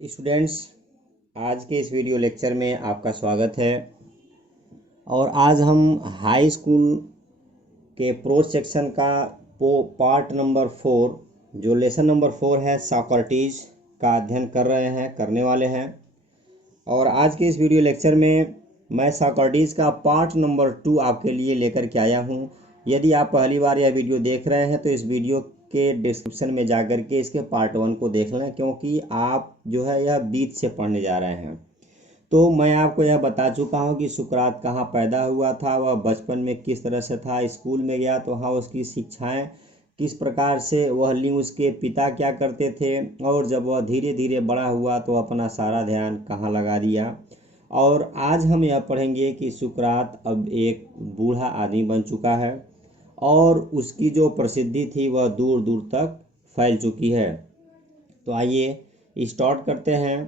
Students, आज के इस वीडियो लेक्चर में आपका स्वागत है। और आज हम हाई स्कूल के प्रोज सेक्शन का पार्ट नंबर 4 जो लेसन नंबर 4 है सॉक्रेटिस का अध्ययन करने वाले हैं। और आज के इस वीडियो लेक्चर में मैं सॉक्रेटिस का पार्ट नंबर 2 आपके लिए लेकर के आया हूं। यदि आप पहली बार यह वीडियो देख रहे हैं तो इस वीडियो के डिस्क्रिप्शन में जा कर के इसके पार्ट 1 को देख लें, क्योंकि आप जो है यह बीच से पढ़ने जा रहे हैं। तो मैं आपको यह बता चुका हूं कि सुकरात कहाँ पैदा हुआ था, वह बचपन में किस तरह से था, स्कूल में गया तो वहाँ उसकी शिक्षाएं किस प्रकार से वह ली, उसके पिता क्या करते थे, और जब वह धीरे धीरे बड़ा हुआ तो अपना सारा ध्यान कहाँ लगा दिया। और आज हम यह पढ़ेंगे कि सुकरात अब एक बूढ़ा आदमी बन चुका है और उसकी जो प्रसिद्धि थी वह दूर दूर तक फैल चुकी है। तो आइए स्टार्ट करते हैं।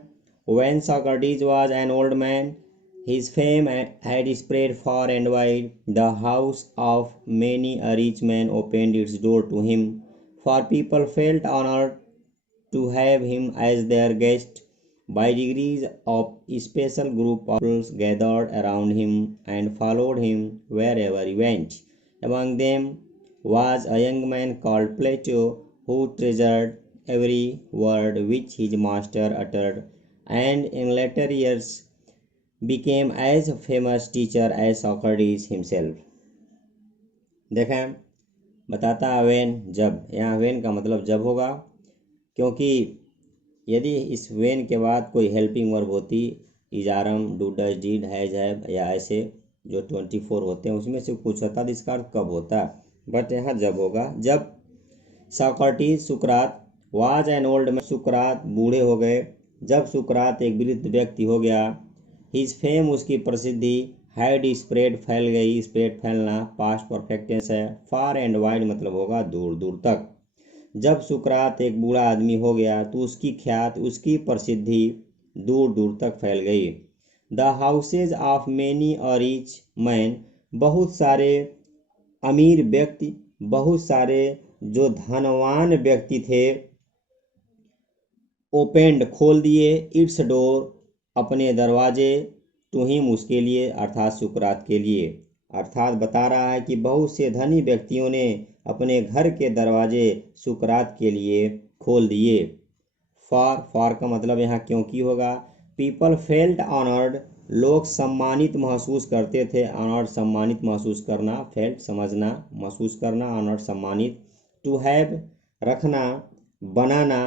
When Socrates was an old man, his fame had spread far and wide. The house of many a rich man opened its door to him, for people felt honored to have him as their guest. By degrees, a special group of people gathered around him and followed him wherever he went. Among them was a young man called Plato, who treasured every word which his master uttered, and in later years became as famous teacher as Socrates himself. देखें, बताता है when जब, यहाँ when का मतलब जब होगा, क्योंकि यदि इस वेन के बाद कोई हेल्पिंग वर्ब होती, is are am, do, does, did, has, have या ऐसे जो 24 होते हैं उसमें से कुछ होता तो इसका अर्थ कब होता, बट यहाँ जब होगा। जब Socrates Sukrat was an old man, सुकरात बूढ़े हो गए, जब सुकरात एक वृद्ध व्यक्ति हो गया, हिज फेम उसकी प्रसिद्धि, हैड स्प्रेड फैल गई, स्प्रेड फैलना पास्ट परफेक्ट टेंस है, फार एंड वाइड मतलब होगा दूर दूर तक। जब सुकरात एक बूढ़ा आदमी हो गया तो उसकी ख्यात, उसकी प्रसिद्धि दूर दूर तक फैल गई। The houses of many a rich man, बहुत सारे अमीर व्यक्ति, बहुत सारे जो धनवान व्यक्ति थे, ओपेंड खोल दिए, इट्स डोर अपने दरवाजे, टू हिम उसके लिए अर्थात सुकरात के लिए। अर्थात बता रहा है कि बहुत से धनी व्यक्तियों ने अपने घर के दरवाजे सुकरात के लिए खोल दिए। फॉर का मतलब यहाँ क्योंकि होगा। पीपल फेल्ट ऑनर्ड, लोग सम्मानित महसूस करते थे। ऑनर्ड सम्मानित महसूस करना, फेल्ट समझना, महसूस करना, ऑनर्ड सम्मानित। टू हैव रखना, बनाना,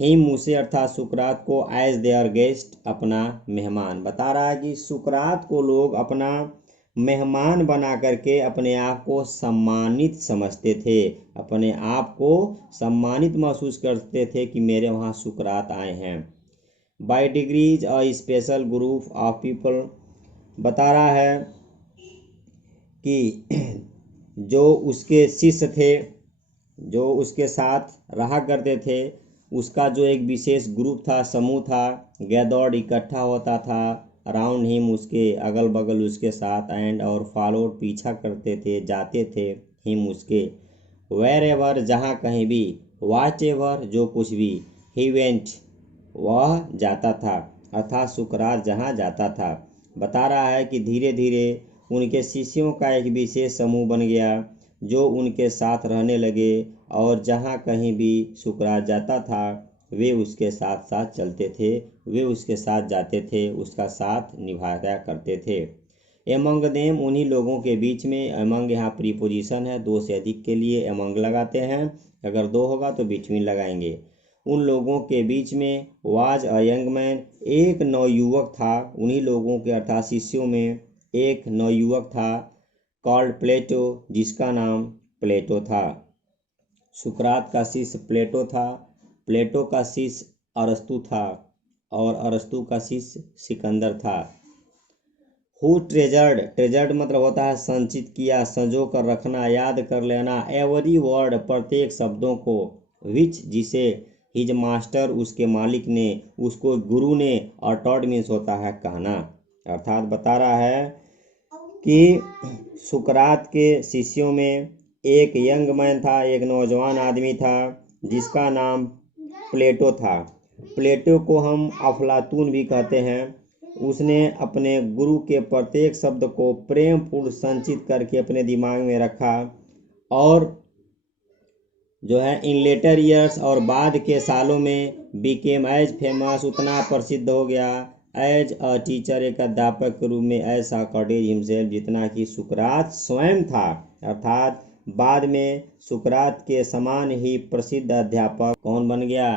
हिम उसे अर्थात सुकरात को, एज देयर गेस्ट अपना मेहमान। बता रहा है कि सुकरात को लोग अपना मेहमान बना करके अपने आप को सम्मानित समझते थे, अपने आप को सम्मानित महसूस करते थे कि मेरे वहाँ सुकरात आए हैं। By degrees a special group of people, बता रहा है कि जो उसके शिष्य थे, जो उसके साथ रहा करते थे, उसका जो एक विशेष ग्रुप था, समूह था, गैदर्ड इकट्ठा होता था, अराउंड हिम उसके अगल बगल उसके साथ, एंड और फॉलोड पीछा करते थे, जाते थे, हिम उसके, वेर एवर जहाँ कहीं भी, वाट एवर जो कुछ भी, ही वेंट वह जाता था, अर्थात सुकरात जहाँ जाता था। बता रहा है कि धीरे धीरे उनके शिष्यों का एक विशेष समूह बन गया जो उनके साथ रहने लगे, और जहाँ कहीं भी सुकरात जाता था वे उसके साथ साथ चलते थे, वे उसके साथ जाते थे, उसका साथ निभाया करते थे। एमंग देम उन्हीं लोगों के बीच में, एमंग यहाँ प्रीपोजिशन है, दो से अधिक के लिए एमंग लगाते हैं, अगर दो होगा तो बिटवीन लगाएंगे। उन लोगों के बीच में वाज अ यंग मैन, एक नवयुवक था, उन्हीं लोगों के अर्थात शिष्यों में एक नवयुवक था, कॉल्ड प्लेटो जिसका नाम प्लेटो था। सुकरात का शिष्य प्लेटो था, प्लेटो का शिष्य अरस्तु था, और अरस्तु का शिष्य सिकंदर था। हु ट्रेजर्ड मतलब होता है संचित किया, संजो कर रखना, याद कर लेना, एवरी वर्ड प्रत्येक शब्दों को, विच जिसे, हिज मास्टर उसके मालिक ने, उसको गुरु ने, और टॉड मीन्स होता है कहना। अर्थात बता रहा है कि सुकरात के शिष्यों में एक यंग मैन था, एक नौजवान आदमी था जिसका नाम प्लेटो था। प्लेटो को हम अफलातून भी कहते हैं। उसने अपने गुरु के प्रत्येक शब्द को प्रेम पूर्ण संचित करके अपने दिमाग में रखा और जो है इन लेटर ईयर्स और बाद के सालों में बिकेम एज फेमस, उतना प्रसिद्ध हो गया एज अ टीचर, एक अध्यापक के रूप में, एज सॉक्रेटिस हिमसेल्फ, जितना कि सुकरात स्वयं था। अर्थात बाद में सुकरात के समान ही प्रसिद्ध अध्यापक कौन बन गया?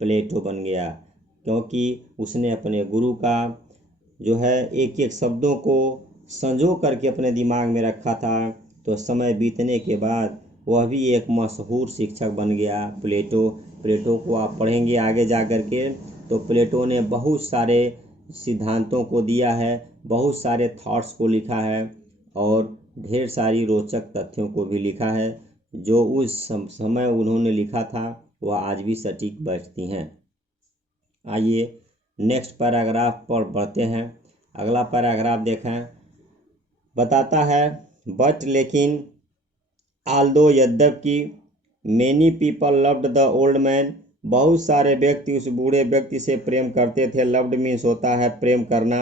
प्लेटो बन गया, क्योंकि उसने अपने गुरु का जो है एक एक शब्दों को संजो करके अपने दिमाग में रखा था। तो समय बीतने के बाद वह भी एक मशहूर शिक्षक बन गया प्लेटो। प्लेटो को आप पढ़ेंगे आगे जा कर के, तो प्लेटो ने बहुत सारे सिद्धांतों को दिया है, बहुत सारे थॉट्स को लिखा है और ढेर सारी रोचक तथ्यों को भी लिखा है। जो उस समय उन्होंने लिखा था वह आज भी सटीक बैठती हैं। आइए नेक्स्ट पैराग्राफ पर बढ़ते हैं। अगला पैराग्राफ देखें, बताता है बट लेकिन आल्दो यद्यपि many people loved the old man, बहुत सारे व्यक्ति उस बूढ़े व्यक्ति से प्रेम करते थे। लव्ड मीन्स होता है प्रेम करना,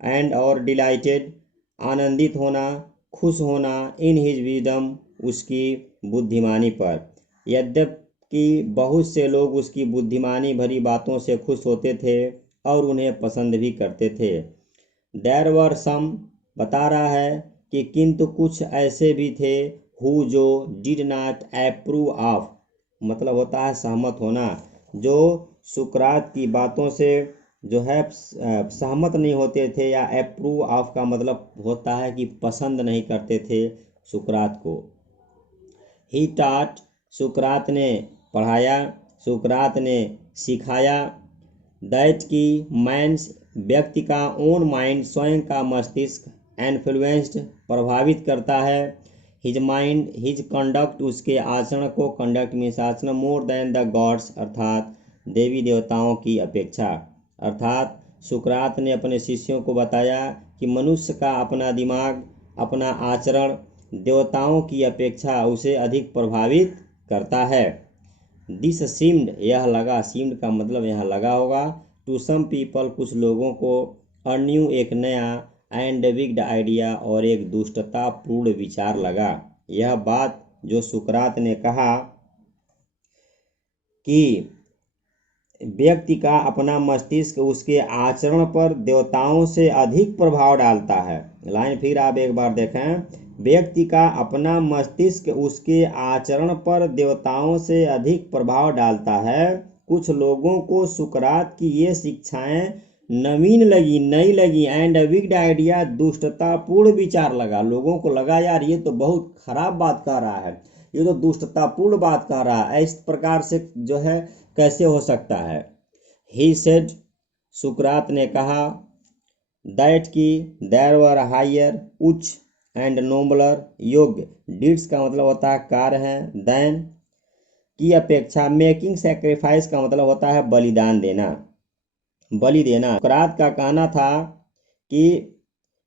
एंड और डिलाइटेड आनंदित होना, खुश होना, इन हिज विजडम उसकी बुद्धिमानी पर। यद्यपि बहुत से लोग उसकी बुद्धिमानी भरी बातों से खुश होते थे और उन्हें पसंद भी करते थे। देयर वर सम, बता रहा है कि किंतु कुछ ऐसे भी थे हु जो डिड नॉट अप्रूव ऑफ, मतलब होता है सहमत होना, जो सुकरात की बातों से जो है सहमत नहीं होते थे, या अप्रूव ऑफ का मतलब होता है कि पसंद नहीं करते थे सुकरात को। ही टॉट, सुकरात ने पढ़ाया, सुकरात ने सिखाया, दैट की मैंस, व्यक्ति का ओन माइंड, स्वयं का मस्तिष्क, इन्फ्लुएंस्ड, प्रभावित करता है, हिज माइंड, हिज कंडक्ट, उसके आचरण को, कंडक्ट मीन्स आचरण, मोर देन द गॉड्स, अर्थात देवी देवताओं की अपेक्षा। अर्थात सुकरात ने अपने शिष्यों को बताया कि मनुष्य का अपना दिमाग, अपना आचरण देवताओं की अपेक्षा उसे अधिक प्रभावित करता है। दिस सीम्ड, यह लगा, सीम्ड का मतलब यहाँ लगा होगा, टू सम पीपल, कुछ लोगों को, अ न्यू, एक नया, एंड विग्ड आइडिया, और एक दुष्टता पूर्ण विचार लगा। यह बात जो सुकरात ने कहा कि व्यक्ति का अपना मस्तिष्क उसके आचरण पर देवताओं से अधिक प्रभाव डालता है। लाइन फिर आप एक बार देखें, व्यक्ति का अपना मस्तिष्क उसके आचरण पर देवताओं से अधिक प्रभाव डालता है। कुछ लोगों को सुकरात की ये शिक्षाएं नवीन लगी, नई लगी, एंड विग्ड आइडिया, दुष्टतापूर्ण विचार लगा। लोगों को लगा यार ये तो बहुत खराब बात कह रहा है, ये तो दुष्टतापूर्ण बात कह रहा है, इस प्रकार से जो है कैसे हो सकता है। ही सेड, सुकरात ने कहा, दैट की देयर वर हायर, उच्च, एंड नोबलर, योग्य, डीड्स का मतलब होता है कार्य है, देन की अपेक्षा, मेकिंग सैक्रिफाइस का मतलब होता है बलिदान देना, बलि देना। सुकरात का कहना था कि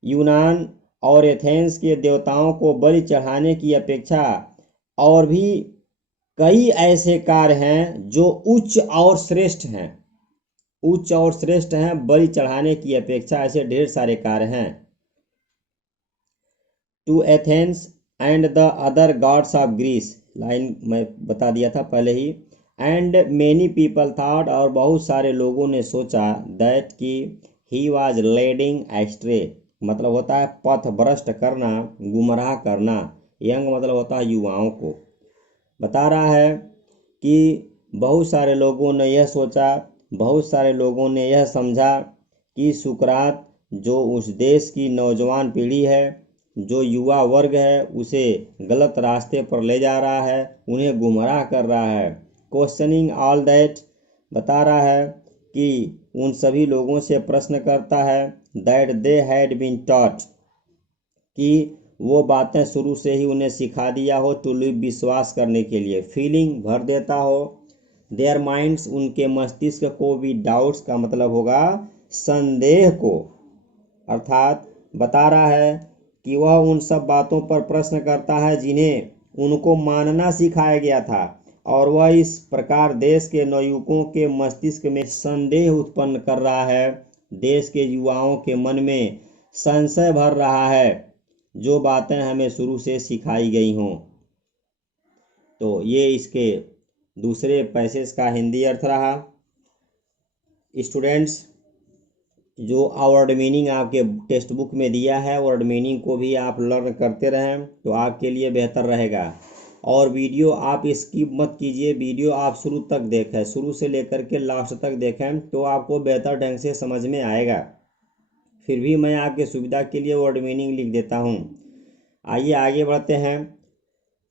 यूनान और एथेंस के देवताओं को बलि चढ़ाने की अपेक्षा और भी कई ऐसे कार्य हैं जो उच्च और श्रेष्ठ हैं, उच्च और श्रेष्ठ हैं बलि चढ़ाने की अपेक्षा, ऐसे ढेर सारे कार्य हैं। To Athens and the other gods of Greece, line मैं बता दिया था पहले ही, एंड मेनी पीपल थॉट, और बहुत सारे लोगों ने सोचा, दैट की ही वाज लीडिंग एस्ट्रे, मतलब होता है पथ भ्रष्ट करना, गुमराह करना, यंग मतलब होता है युवाओं को। बता रहा है कि बहुत सारे लोगों ने यह सोचा, बहुत सारे लोगों ने यह समझा कि सुकरात जो उस देश की नौजवान पीढ़ी है, जो युवा वर्ग है, उसे गलत रास्ते पर ले जा रहा है, उन्हें गुमराह कर रहा है। क्वेश्चनिंग ऑल दैट, बता रहा है कि उन सभी लोगों से प्रश्न करता है, that they had been taught, कि वो बातें शुरू से ही उन्हें सिखा दिया हो, टू लिव, विश्वास करने के लिए, फीलिंग भर देता हो, देयर माइंड्स, उनके मस्तिष्क को भी, डाउट्स का मतलब होगा संदेह को। अर्थात बता रहा है कि वह उन सब बातों पर प्रश्न करता है जिन्हें उनको मानना सिखाया गया था, और वह इस प्रकार देश के नवयुवकों के मस्तिष्क में संदेह उत्पन्न कर रहा है, देश के युवाओं के मन में संशय भर रहा है, जो बातें हमें शुरू से सिखाई गई हों। तो ये इसके दूसरे पैसेज का हिंदी अर्थ रहा। स्टूडेंट्स, जो वर्ड मीनिंग आपके टेक्स्ट बुक में दिया है, वर्ड मीनिंग को भी आप लर्न करते रहें तो आपके लिए बेहतर रहेगा। और वीडियो आप स्किप मत कीजिए, वीडियो आप शुरू तक देखें, शुरू से लेकर के लास्ट तक देखें तो आपको बेहतर ढंग से समझ में आएगा। फिर भी मैं आपके सुविधा के लिए वर्ड मीनिंग लिख देता हूँ। आइए आगे बढ़ते हैं।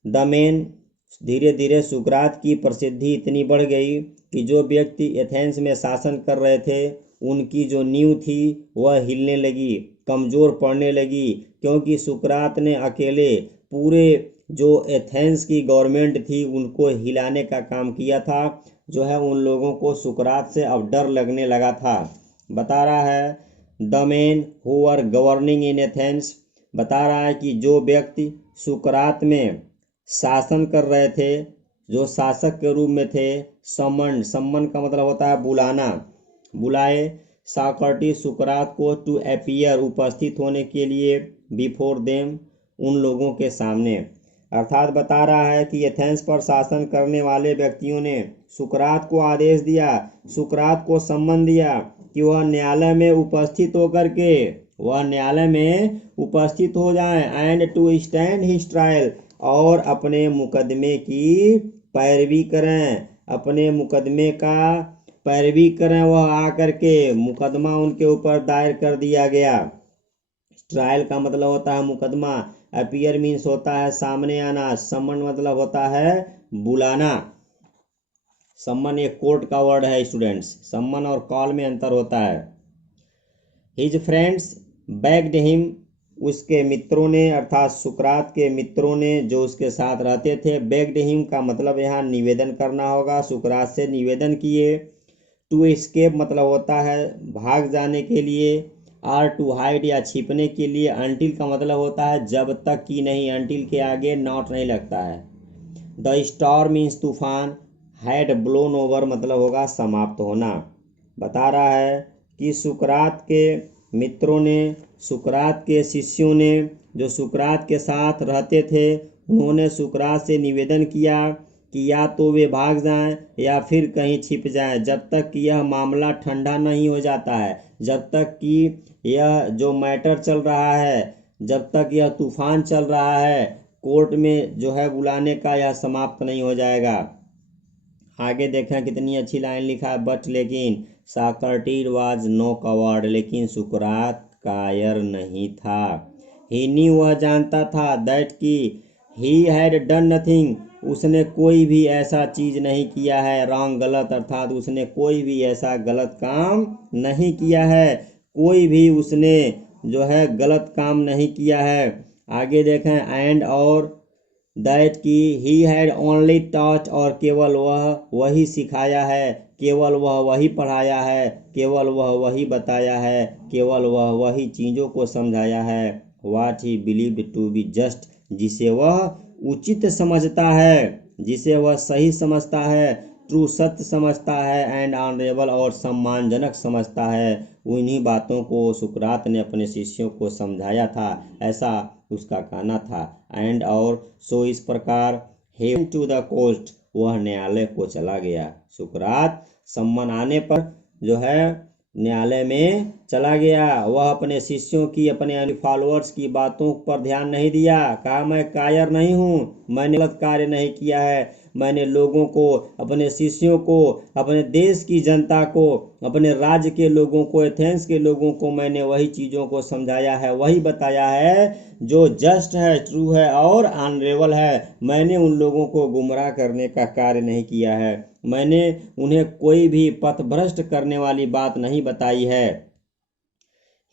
द मेन, धीरे धीरे सुकरात की प्रसिद्धि इतनी बढ़ गई कि जो व्यक्ति एथेंस में शासन कर रहे थे उनकी जो नींव थी वह हिलने लगी, कमज़ोर पड़ने लगी, क्योंकि सुकरात ने अकेले पूरे जो एथेंस की गवर्नमेंट थी उनको हिलाने का काम किया था। जो है उन लोगों को सुकरात से अब डर लगने लगा था। बता रहा है the man who are governing in Athens, बता रहा है कि जो व्यक्ति सुकरात में शासन कर रहे थे, जो शासक के रूप में थे, सम्मन का मतलब होता है बुलाना, बुलाए सॉक्रेटिस सुकरात को टू अपीयर, उपस्थित होने के लिए, बिफोर देम, उन लोगों के सामने। अर्थात बता रहा है कि एथेंस पर शासन करने वाले व्यक्तियों ने सुकरात को आदेश दिया, सुकरात को सम्मन दिया कि वह न्यायालय में उपस्थित होकर के हो जाएं, and to stand his trial, और अपने मुकदमे की पैरवी करें, अपने मुकदमे का पैरवी करें। वह आकर के मुकदमा उनके ऊपर दायर कर दिया गया। ट्रायल का मतलब होता है मुकदमा, अपीयर मीन्स होता है सामने आना, सम्मन मतलब होता है बुलाना। सम्मन एक कोर्ट का वर्ड है स्टूडेंट्स, सम्मन और कॉल में अंतर होता है। हिज फ्रेंड्स बेग्ड हिम, उसके मित्रों ने अर्थात सुकरात के मित्रों ने जो उसके साथ रहते थे, बेग्ड हिम का मतलब यहाँ निवेदन करना होगा, सुकरात से निवेदन किए। टू एस्केप मतलब होता है भाग जाने के लिए, आर टू हाइड या छिपने के लिए। अंटिल का मतलब होता है जब तक कि नहीं, अंटिल के आगे नॉट नहीं लगता है। द स्टॉर्म मीन्स तूफान, हैड ब्लोन ओवर मतलब होगा समाप्त होना। बता रहा है कि सुकरात के मित्रों ने, सुकरात के शिष्यों ने जो सुकरात के साथ रहते थे, उन्होंने सुकरात से निवेदन किया कि या तो वे भाग जाएं या फिर कहीं छिप जाएं, जब तक कि यह मामला ठंडा नहीं हो जाता है, जब तक कि यह जो मैटर चल रहा है, जब तक यह तूफान चल रहा है, कोर्ट में जो है बुलाने का, यह समाप्त नहीं हो जाएगा। आगे देखें कितनी अच्छी लाइन लिखा है, बट लेकिन सॉक्रेटिस वाज नो कवर्ड, लेकिन सुकरात कायर नहीं था। ही न्यू, वह जानता था, दैट की ही हैड डन नथिंग, उसने कोई भी ऐसा चीज नहीं किया है, रॉन्ग गलत, अर्थात उसने कोई भी ऐसा गलत काम नहीं किया है, कोई भी उसने जो है गलत काम नहीं किया है। आगे देखें एंड और दैट की ही हैड ओनली टॉट, और केवल वह वही सिखाया है, केवल वह वही पढ़ाया है, केवल वह वही बताया है, केवल वह वही चीज़ों को समझाया है। What he believed to be just, जिसे वह उचित समझता है, जिसे वह सही समझता है, ट्रू सत्य समझता है, एंड ऑनरेबल और सम्मानजनक समझता है, उन्हीं बातों को सुकरात ने अपने शिष्यों को समझाया था, ऐसा उसका कहना था। एंड और सो इस प्रकार he went to the court, वह न्यायालय को चला गया। सुकरात सम्मन आने पर जो है न्यायालय में चला गया। वह अपने शिष्यों की, अपने फॉलोअर्स की बातों पर ध्यान नहीं दिया। कहा मैं कायर नहीं हूँ, मैंने गलत कार्य नहीं किया है, मैंने लोगों को, अपने शिष्यों को, अपने देश की जनता को, अपने राज्य के लोगों को, एथेंस के लोगों को मैंने वही चीज़ों को समझाया है, वही बताया है जो जस्ट है, ट्रू है और ऑनरेबल है। मैंने उन लोगों को गुमराह करने का कार्य नहीं किया है, मैंने उन्हें कोई भी पथभ्रष्ट करने वाली बात नहीं बताई है।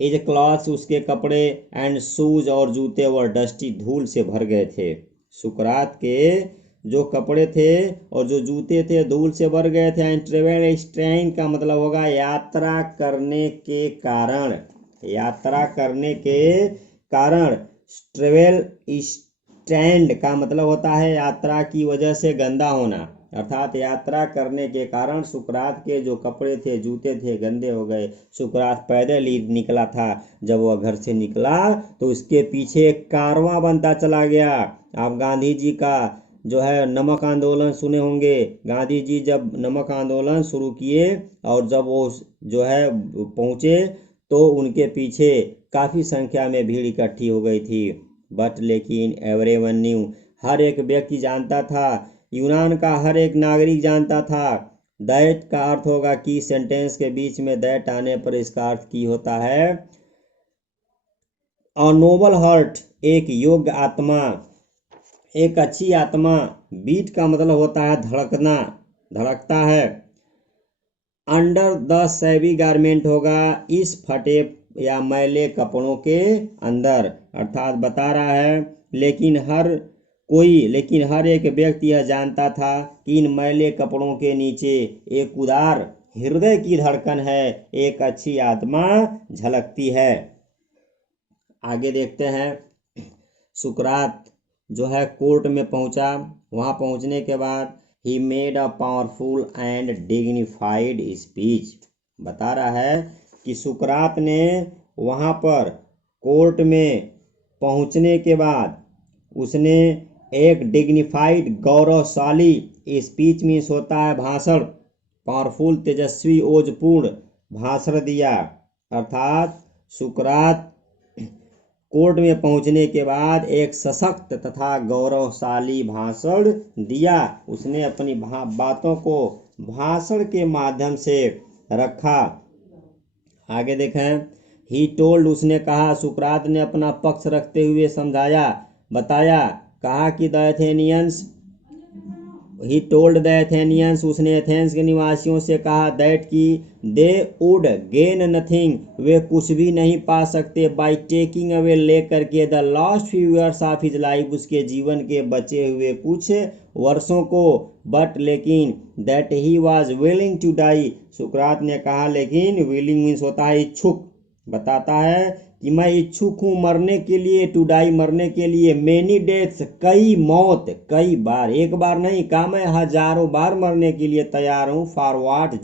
हिज क्लॉथ्स, उसके कपड़े, एंड शूज और जूते वर डस्टी, धूल से भर गए थे। सुकरात के जो कपड़े थे और जो जूते थे धूल से भर गए थे। एंड ट्रेवल स्ट्रेन का मतलब होगा यात्रा करने के कारण, यात्रा करने के कारण। ट्रेवल स्टैंड का मतलब होता है यात्रा की वजह से गंदा होना, अर्थात यात्रा करने के कारण सुकरात के जो कपड़े थे, जूते थे, गंदे हो गए। सुकरात पैदल ही निकला था। जब वह घर से निकला तो उसके पीछे एक कारवां बनता चला गया। आप गांधी जी का जो है नमक आंदोलन सुने होंगे। गांधी जी जब नमक आंदोलन शुरू किए और जब वो जो है पहुंचे तो उनके पीछे काफ़ी संख्या में भीड़ इकट्ठी हो गई थी। बट लेकिन एवरीवन न्यू, हर एक व्यक्ति जानता था, यूनान का हर एक नागरिक जानता था। दैट का अर्थ होगा कि सेंटेंस के बीच में दैट आने पर इसका अर्थ की होता है अ नोबल हार्ट, एक योग्य आत्मा, एक अच्छी आत्मा। बीट का मतलब होता है धड़कना, धड़कता है। अंडर द सैवी गारमेंट होगा इस फटे या मैले कपड़ों के अंदर, अर्थात बता रहा है लेकिन हर एक व्यक्ति यह जानता था कि इन मैले कपड़ों के नीचे एक उदार हृदय की धड़कन है, एक अच्छी आत्मा झलकती है। आगे देखते हैं। सुकरात जो है कोर्ट में पहुंचा। वहां पहुंचने के बाद he made a powerful and dignified speech. बता रहा है कि सुकरात ने वहां पर कोर्ट में पहुंचने के बाद उसने एक डिग्निफाइड, गौरवशाली, स्पीच मीन्स होता है भाषण, पावरफुल, तेजस्वी, ओजपूर्ण भाषण दिया। अर्थात सुकरात कोर्ट में पहुंचने के बाद एक सशक्त तथा गौरवशाली भाषण दिया। उसने अपनी बातों को भाषण के माध्यम से रखा। आगे देखें। ही टोल्ड, उसने कहा, सुकरात ने अपना पक्ष रखते हुए समझाया, बताया, कहा कि the Athenians, he told the Athenians, उसने एथेंस के निवासियों से कहा, दैट की दे वुड गेन नथिंग, वे कुछ भी नहीं पा सकते, बाई टेकिंग अवे, लेकर के the last few years of his life, उसके जीवन के बचे हुए कुछ वर्षों को। बट लेकिन that he was willing to die, सुकरात ने कहा, लेकिन विलिंग मीन्स होता है इच्छुक, बताता है कि मैं इच्छुक हूँ मरने के लिए, टू डाई, मरने के लिए, मेनी डेथ्स, कई मौत, कई बार, एक बार नहीं कहा, मैं हजारों बार मरने के लिए तैयार हूँ। फॉर व्हाट,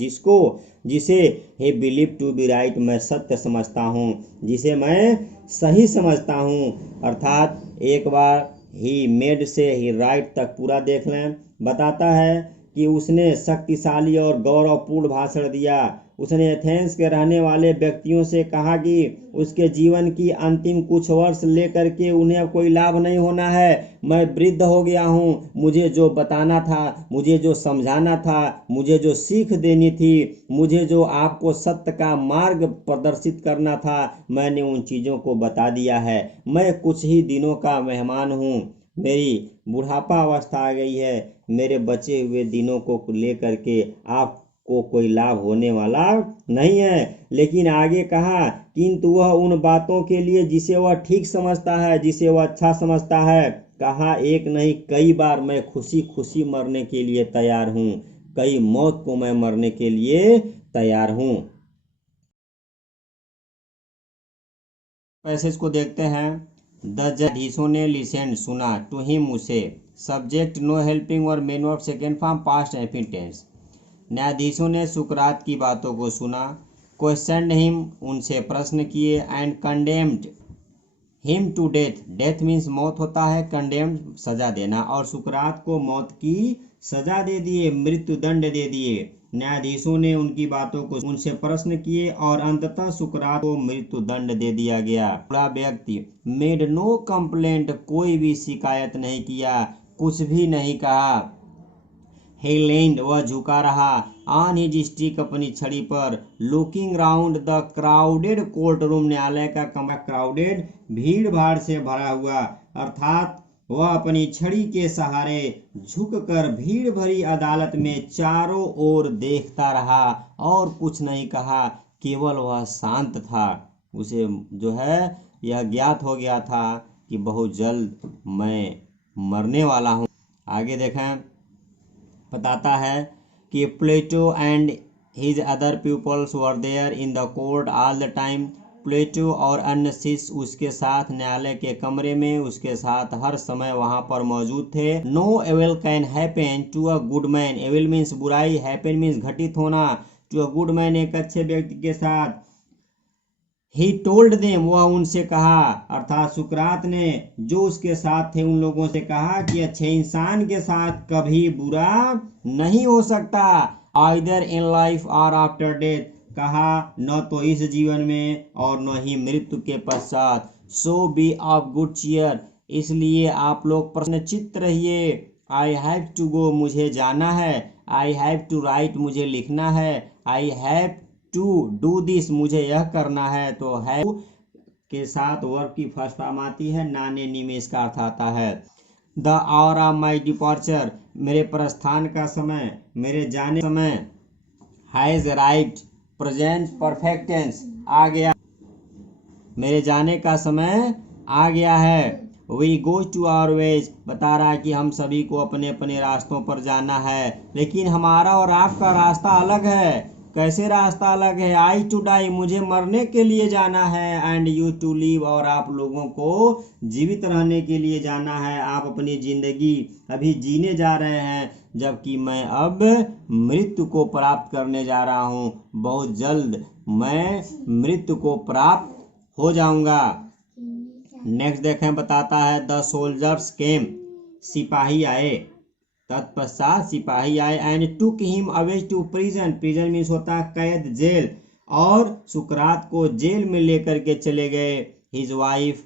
जिसे हे बिलीव टू बी राइट, मैं सत्य समझता हूँ, जिसे मैं सही समझता हूँ। अर्थात एक बार ही मेड से ही राइट तक पूरा देख लें। बताता है कि उसने शक्तिशाली और गौरवपूर्ण भाषण दिया। उसने एथेंस के रहने वाले व्यक्तियों से कहा कि उसके जीवन की अंतिम कुछ वर्ष लेकर के उन्हें अब कोई लाभ नहीं होना है। मैं वृद्ध हो गया हूँ, मुझे जो बताना था, मुझे जो समझाना था, मुझे जो सीख देनी थी, मुझे जो आपको सत्य का मार्ग प्रदर्शित करना था, मैंने उन चीज़ों को बता दिया है। मैं कुछ ही दिनों का मेहमान हूँ, मेरी बुढ़ापा अवस्था आ गई है, मेरे बचे हुए दिनों को लेकर के आपको कोई लाभ होने वाला नहीं है। लेकिन आगे कहा, किंतु वह उन बातों के लिए जिसे वह ठीक समझता है, जिसे वह अच्छा समझता है, कहा, एक नहीं कई बार मैं खुशी खुशी मरने के लिए तैयार हूँ, कई मौत को मैं मरने के लिए तैयार हूँ। पैसेज को देखते हैं। द जजीसों ने लिसेंड, सुना, टू हिम, उसे, सब्जेक्ट नो हेल्पिंग और main verb second form past infinite tense. न्यायाधीशों ने सुकरात की बातों को सुना, क्वेश्चनड हिम, उनसे प्रश्न किए, and condemned him to death, death means मौत होता है, कंडेम्ड सजा देना, और सुकरात को मौत की सजा दे दिए, मृत्यु दंड दे दिए। न्यायाधीशों ने उनकी बातों को उनसे प्रश्न किए और अंततः सुकरात को मृत्यु दंड दे दिया गया। बुरा व्यक्ति, मेड नो कंप्लेंट, कोई भी शिकायत नहीं किया, कुछ भी नहीं कहा। he leaned, वह झुका रहा, ऑन हिज स्टिक, अपनी छड़ी पर, looking round the crowded court room, न्यायालय का कमरा क्राउडेड, भीड़ भाड़ से भरा हुआ, अर्थात वह अपनी छड़ी के सहारे झुककर भीड़ भरी अदालत में चारों ओर देखता रहा और कुछ नहीं कहा, केवल वह शांत था। उसे जो है यह ज्ञात हो गया था कि बहुत जल्द मैं मरने वाला हूँ। आगे देखें। बताता है कि Plato and his other peoples were there in the court all the time, Plato और अन्य शिष्य उसके साथ न्यायालय के कमरे में उसके साथ हर समय वहां पर मौजूद थे। No evil can happen to a good man, evil means बुराई, हैपन मीन्स घटित होना, टू अ गुड मैन एक अच्छे व्यक्ति के साथ। ही टोल्ड देम, वह उनसे कहा, अर्थात सुकरात ने जो उसके साथ थे उन लोगों से कहा कि अच्छे इंसान के साथ कभी बुरा नहीं हो सकता, आइदर इन लाइफ और आफ्टर डेथ, कहा न तो इस जीवन में और न ही मृत्यु के पश्चात। सो बी ऑफ गुड चीयर, इसलिए आप लोग प्रसन्नचित्त रहिए। आई हैव टू गो, मुझे जाना है। आई हैव टू राइट, मुझे लिखना है। I have to do this, मुझे यह करना है। तो हैव के साथ वर्ब की फर्स्ट फॉर्म आती है, नाने निमेश का अर्थ आता है। The hour of my departure, मेरे प्रस्थान का समय, मेरे जाने समय। Has arrived, present perfect tense, आ गया, मेरे जाने का समय आ गया है। We go to our ways, बता रहा है कि हम सभी को अपने अपने रास्तों पर जाना है, लेकिन हमारा और आपका रास्ता अलग है। कैसे रास्ता अलग है? आई टू डाई, मुझे मरने के लिए जाना है, एंड यू टू लिव, और आप लोगों को जीवित रहने के लिए जाना है। आप अपनी जिंदगी अभी जीने जा रहे हैं, जबकि मैं अब मृत्यु को प्राप्त करने जा रहा हूँ। बहुत जल्द मैं मृत्यु को प्राप्त हो जाऊंगा। नेक्स्ट देखें, बताता है द सोल्जर्स केम, सिपाही आए, तत्पश्चात सिपाही आए, and took him away to prison, prison means होता है कैद, जेल, और सुकरात को जेल में लेकर के चले गए। His wife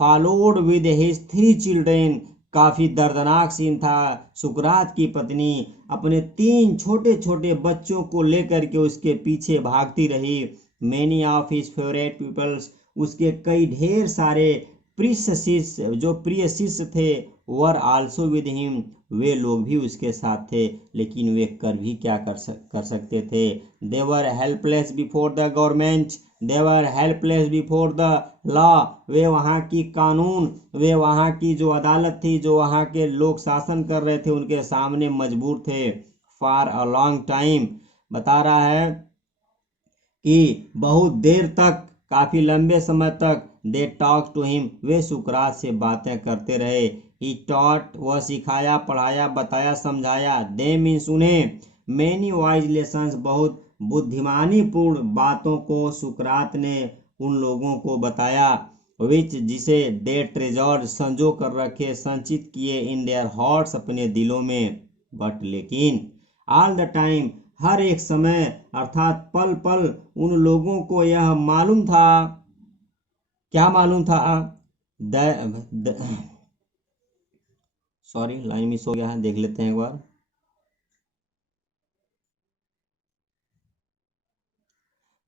followed with his 3 children, काफी दर्दनाक सीन था। सुकरात की पत्नी अपने 3 छोटे छोटे बच्चों को लेकर के उसके पीछे भागती रही। Many of his favourite peoples, उसके कई ढेर सारे प्रिय शिष्य, जो प्रिय शिष्य थे, वर आल्सो विद हिम, वे लोग भी उसके साथ थे, लेकिन वे कर भी क्या कर सकते थे। They were helpless before the government, they were helpless before the law, वे वहाँ की कानून, वे वहाँ की जो अदालत थी, जो वहाँ के लोग शासन कर रहे थे, उनके सामने मजबूर थे। फॉर अ लॉन्ग टाइम, बता रहा है कि बहुत देर तक, काफी लंबे समय तक, दे टॉक टू हिम, वे सुकरात से बातें करते रहे। ही टॉट, वह सिखाया, पढ़ाया, बताया, समझाया। दे मीन्स उन्हें, मेनी वाइज लेसन्स, बहुत बुद्धिमानी पूर्ण बातों को सुकरात ने उन लोगों को बताया। विच, जिसे दे ट्रेजर्ड, संजो कर रखे, संचित किए, इन देयर हार्ट्स, अपने दिलों में। बट लेकिन, ऑल द टाइम, हर एक समय, अर्थात पल पल, उन लोगों को यह मालूम था, क्या मालूम था? सॉरी, लाइन मिस हो गया है, देख लेते हैं एक बार।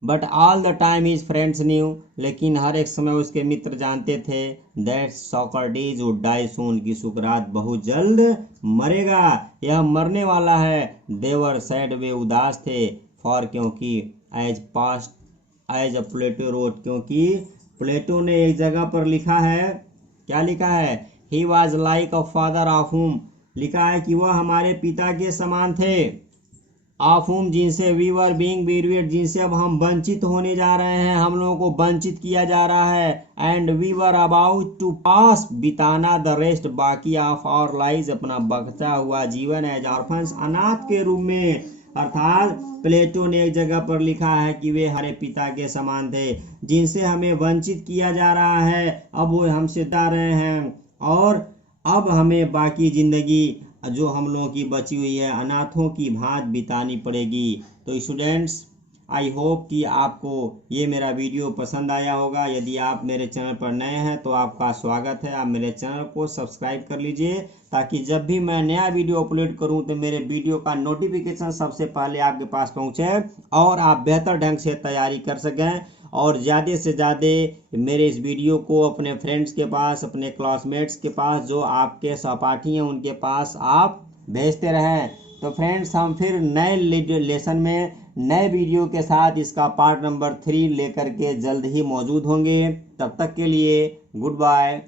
But all the time his friends knew, लेकिन हर एक समय उसके मित्र जानते थे, that Socrates would die soon, कि सुकरात बहुत जल्द मरेगा, यह मरने वाला है। देवर सैड, वे उदास थे। फॉर, क्योंकि, as past, as a Plato wrote, क्योंकि प्लेटो ने एक जगह पर लिखा है, क्या लिखा है? He was like a father of हुम, लिखा है कि वह हमारे पिता के समान थे। ऑफ हुम, जिनसे वी वर बीइंग बीरियड, जिनसे अब हम वंचित होने जा रहे हैं, हम लोगों को वंचित किया जा रहा है। And we were about to pass, बिताना, द रेस्ट, बाकी ऑफ आवर लाइफ, अपना बचा हुआ जीवन, एज ऑर्फन्स, अनाथ के रूप में। अर्थात प्लेटो ने एक जगह पर लिखा है कि वे हमारे पिता के समान थे, जिनसे हमें वंचित किया जा रहा है, अब वो हमसे जा रहे हैं, और अब हमें बाकी जिंदगी जो हम लोगों की बची हुई है अनाथों की भांति बितानी पड़ेगी। तो स्टूडेंट्स, आई होप कि आपको ये मेरा वीडियो पसंद आया होगा। यदि आप मेरे चैनल पर नए हैं तो आपका स्वागत है, आप मेरे चैनल को सब्सक्राइब कर लीजिए, ताकि जब भी मैं नया वीडियो अपलोड करूं तो मेरे वीडियो का नोटिफिकेशन सबसे पहले आपके पास पहुंचे और आप बेहतर ढंग से तैयारी कर सकें। और ज़्यादा से ज़्यादा मेरे इस वीडियो को अपने फ्रेंड्स के पास, अपने क्लासमेट्स के पास, जो आपके सहपाठी हैं उनके पास आप भेजते रहें। तो फ्रेंड्स, हम फिर नए लेसन में नए वीडियो के साथ इसका पार्ट नंबर 3 लेकर के जल्द ही मौजूद होंगे। तब तक के लिए गुड बाय।